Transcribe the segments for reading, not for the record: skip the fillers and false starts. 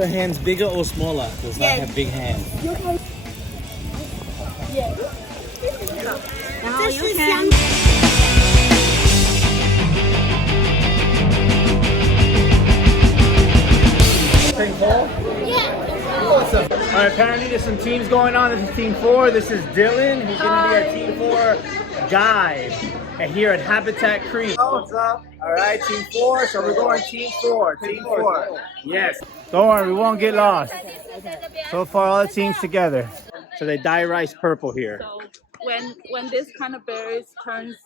your hands bigger or smaller? Does not have big hands. You can. Yeah. 然后 you can. Yeah. Awesome. All right, apparently there's some teams going on. This is Team 4. This is Dylan. He's going to be our Team 4 guide here at Habitat Creek. Oh, what's up? All right, Team 4. So we're going Team 4. Team 4. Yes. Don't worry, we won't get lost. So far, all the teams together. So they dye rice purple here. So when this kind of berries turns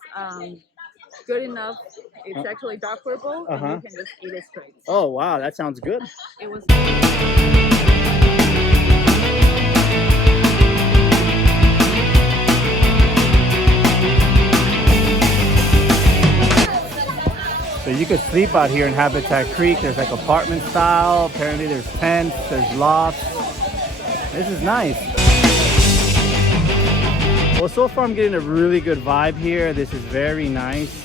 good enough, it's actually dark purple, and you can just eat it straight. Oh, wow. That sounds good. It was. So you could sleep out here in Habitat Creek. There's like apartment style. Apparently there's tents, there's lofts. This is nice. Well, so far I'm getting a really good vibe here. This is very nice.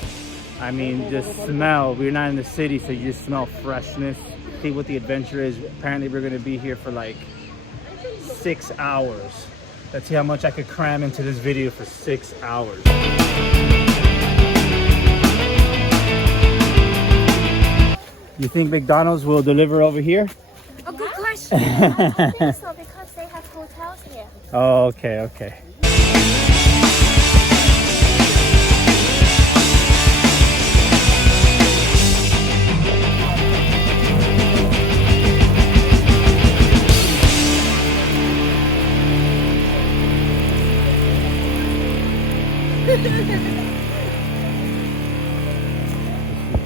I mean, just smell. We're not in the city, so you just smell freshness. See what the adventure is. Apparently we're gonna be here for like 6 hours. Let's see how much I could cram into this video for 6 hours. You think McDonald's will deliver over here? A good question. I don't think so because they have hotels here. Oh, okay, okay.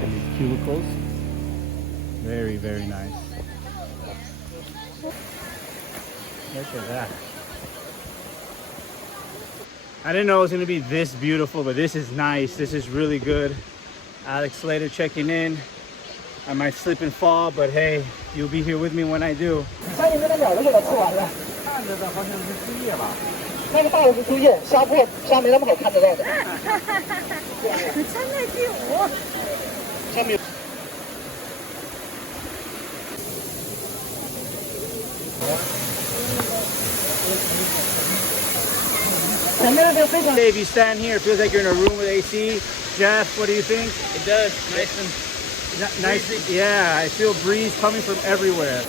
These cubicles. Very, very nice. Look at that. I didn't know it was going to be this beautiful, but this is nice. This is really good. Alex Slater checking in. I might slip and fall, but hey, you'll be here with me when I do. 那个大的是出现沙坡，沙没那么好看得到的。真的是我。沙没有。 If you stand here, it feels like you're in a room with AC. Jeff, what do you think? It does. Nice and Nice. Yeah, I feel breeze coming from everywhere.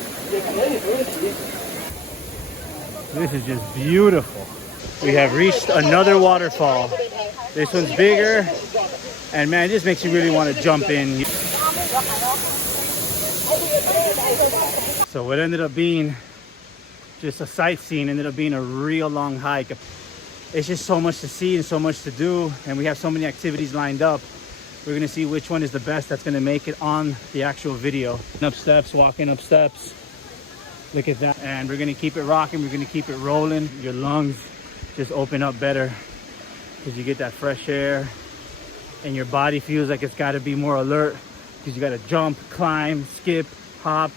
This is just beautiful. We have reached another waterfall. This one's bigger, and man, it just makes you really want to jump in. So what ended up being just a sightseeing ended up being a real long hike. It's just so much to see and so much to do, and we have so many activities lined up. We're gonna see which one is the best that's gonna make it on the actual video. Up steps, walking up steps. Look at that. And we're gonna keep it rocking, we're gonna keep it rolling. Your lungs just open up better because you get that fresh air, and your body feels like it's gotta be more alert because you gotta jump, climb, skip, hop.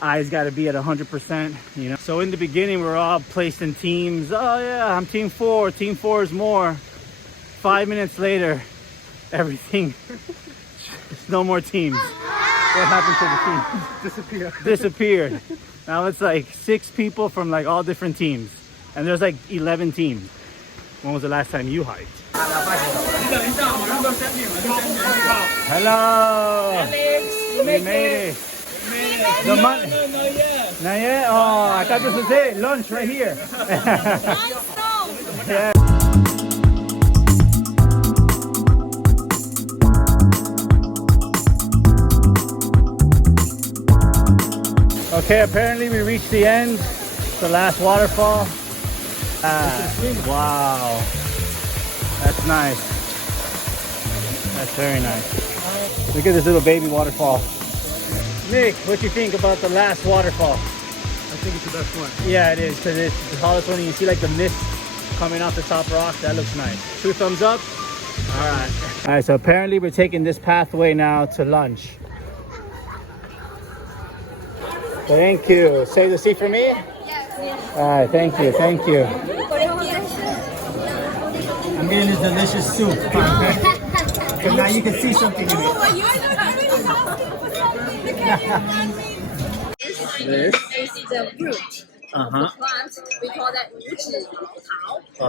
Eyes got to be at 100%, you know. So in the beginning, we're all placed in teams. Oh yeah, I'm Team 4. Team 4 is more. 5 minutes later, everything, no more teams. What happened to the team? Disappeared. Now it's like 6 people from like all different teams. And there's like 11 teams. When was the last time you hiked? Hello. Alex, We made it. The money. Not yet? Oh, I thought this was it. Lunch right here. Yeah. Okay, apparently we reached the end. The last waterfall. Wow. That's nice. That's very nice. Look at this little baby waterfall. Nick, what do you think about the last waterfall? I think it's the best one. Yeah, it is, because it's the tallest one, and you see like the mist coming off the top rock. That looks nice. 2 thumbs up. All right. All right, so apparently we're taking this pathway now to lunch. Thank you. Save the seat for me? Yes. All right, thank you, thank you. I'm getting this delicious soup. Because now you can see something in it. This. is the root of the plant. We call that 五指毛桃.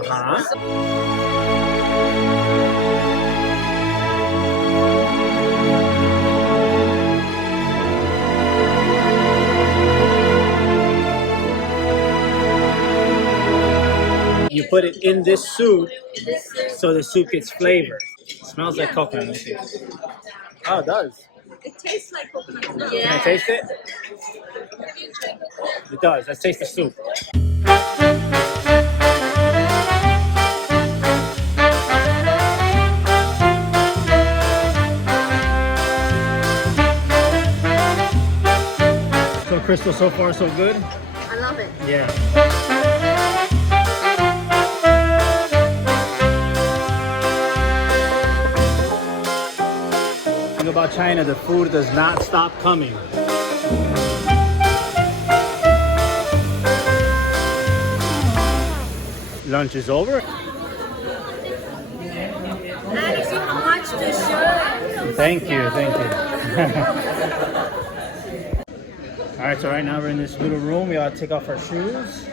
You put it in this soup so the soup gets flavor. It smells like coconut. Let me see. Oh, it does. It tastes like coconut. Can I taste it? It does. Let's taste the soup. So, Crystal, so far so good? I love it. Yeah. Thing about China, the food does not stop coming. Lunch is over. Thank you so much to share. Thank you, thank you. All right, so right now we're in this little room. We all take off our shoes.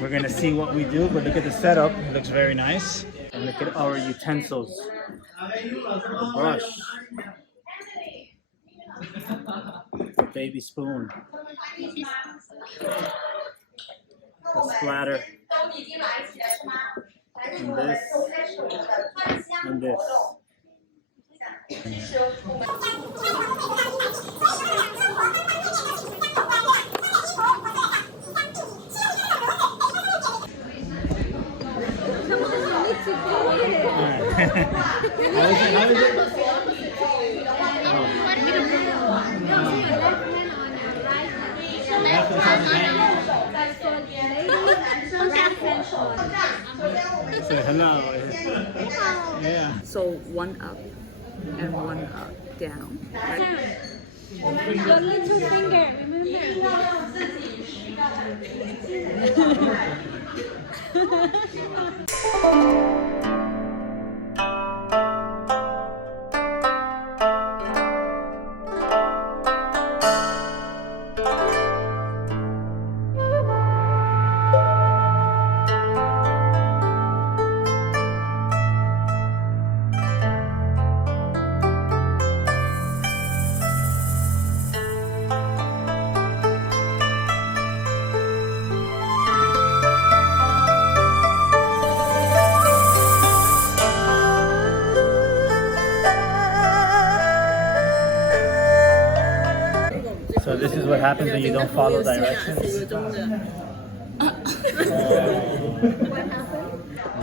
We're gonna see what we do, but look at the setup. It looks very nice. And look at our utensils. The brush. The baby spoon. The splatter. And this. And this. How is it? Say hello. Yeah. So one up and one down. Right? Your little finger, So this is what happens when you don't follow directions. And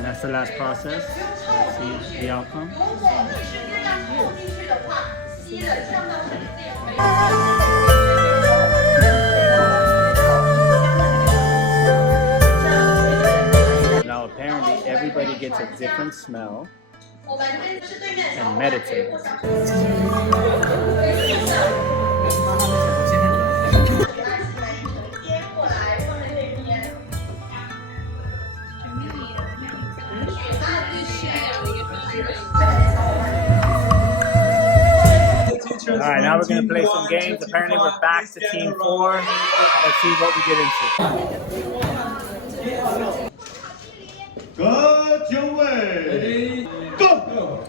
that's the last process. Let's see the outcome. Now apparently everybody gets a different smell and meditates. Alright, now we're going to play some games. Apparently we're back to team 4. Let's see what we get into. Got your way. Go!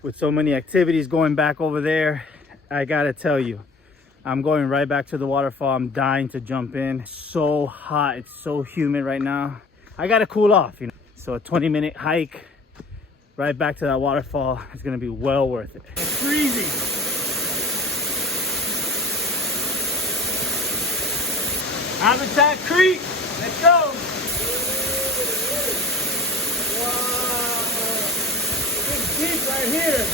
With so many activities going back over there, I gotta tell you, I'm going right back to the waterfall. I'm dying to jump in. It's so hot, it's so humid right now. I gotta cool off, you know. So a 20-minute hike right back to that waterfall is gonna be well worth it. It's freezing. Habitat Creek, let's go. It's deep right here.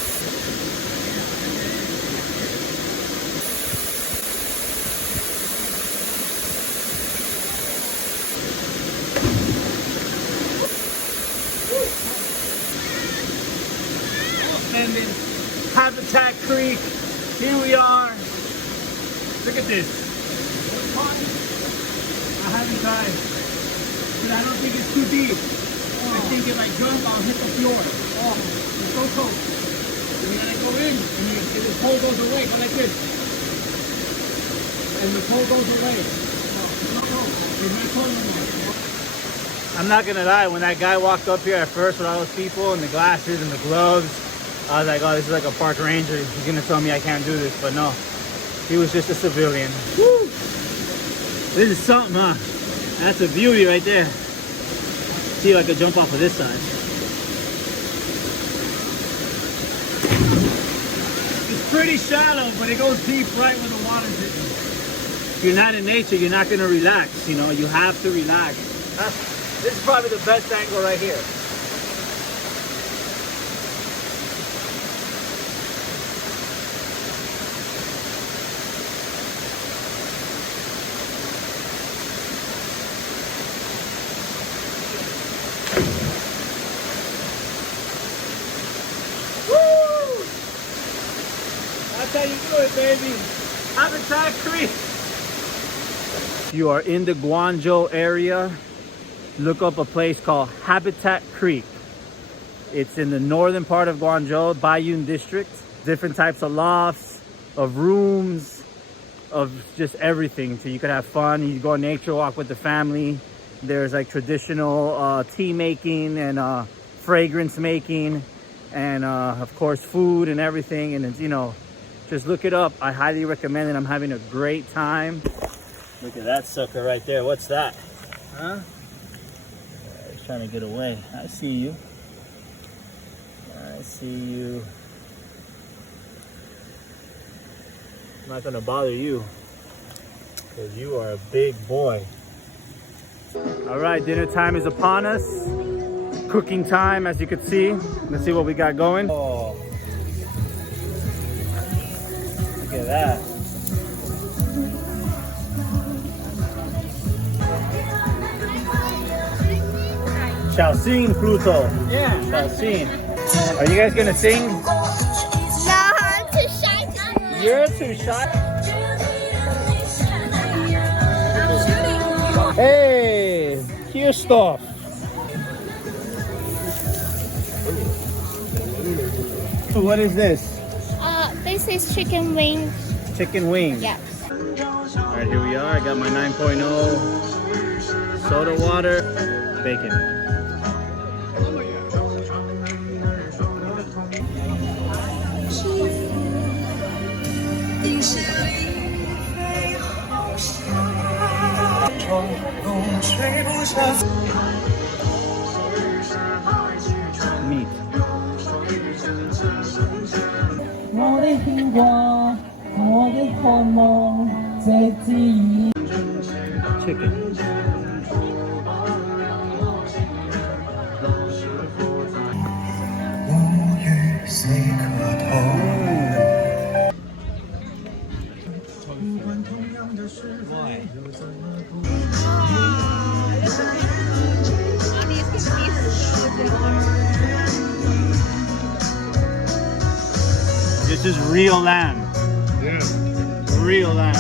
Ascending Habitat Creek. Here we are. Look at this. I haven't tried. But I don't think it's too deep. I think if I jump, I'll hit the floor. Oh, it's so cold. And you gotta go in, and the pole goes away. Go like this. And the pole goes away. No, it's not cold anymore. I'm not gonna lie, when that guy walked up here at first with all those people and the glasses and the gloves, I was like, oh, this is like a park ranger. He's gonna tell me I can't do this, but no. He was just a civilian. Woo! This is something, huh? That's a beauty right there. See if I could jump off of this side. It's pretty shallow, but it goes deep right where the water's hitting. If you're not in nature, you're not gonna relax, you know? You have to relax. This is probably the best angle right here. That's how you do it, baby. Habitat Creek. You are in the Guangzhou area. Look up a place called Habitat Creek. It's in the northern part of Guangzhou, Baiyun district. Different types of lofts, of rooms, of just everything. So you could have fun. You go on nature walk with the family. There's like traditional tea making and fragrance making, and of course food and everything. And it's, you know, just look it up. I highly recommend it. I'm having a great time. Look at that sucker right there. What's that? Huh? He's trying to get away. I see you. I see you. I'm not gonna bother you because you are a big boy. All right, dinner time is upon us. Cooking time, as you can see. Let's see what we got going. Oh, look at that. Shaoxing Pluto. Yeah. Shaoxing. Are you guys gonna sing? No, I'm too shy to sing. You're too shy. Hey, here's stuff. What is this? This is chicken wings. Chicken wings. Yeah. All right, here we are. I got my 9.0 soda water, bacon. Meat. Chicken. This is real lamb. Yeah. Real lamb.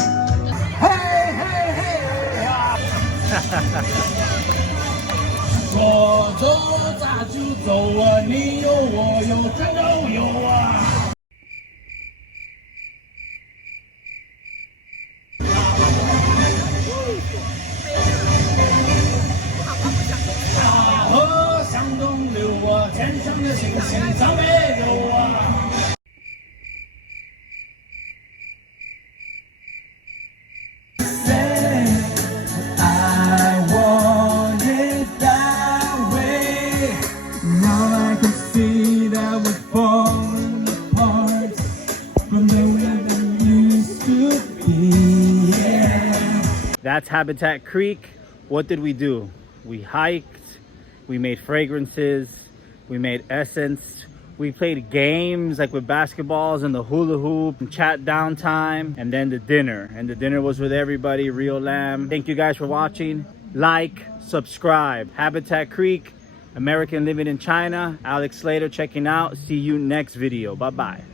Hey, hey, hey! 我走咋就走啊？你有我有咱都有啊！ 大河向东流啊，天上的星星早没有啊。 That's Habitat Creek. What did we do? We hiked We made fragrances. We made essence. We played games like with basketballs and the hula hoop and chat downtime, and then the dinner. And the dinner was with everybody, real lamb. Thank you guys for watching. Like, subscribe. Habitat Creek, American living in China. Alex Slater checking out. See you next video. Bye-bye.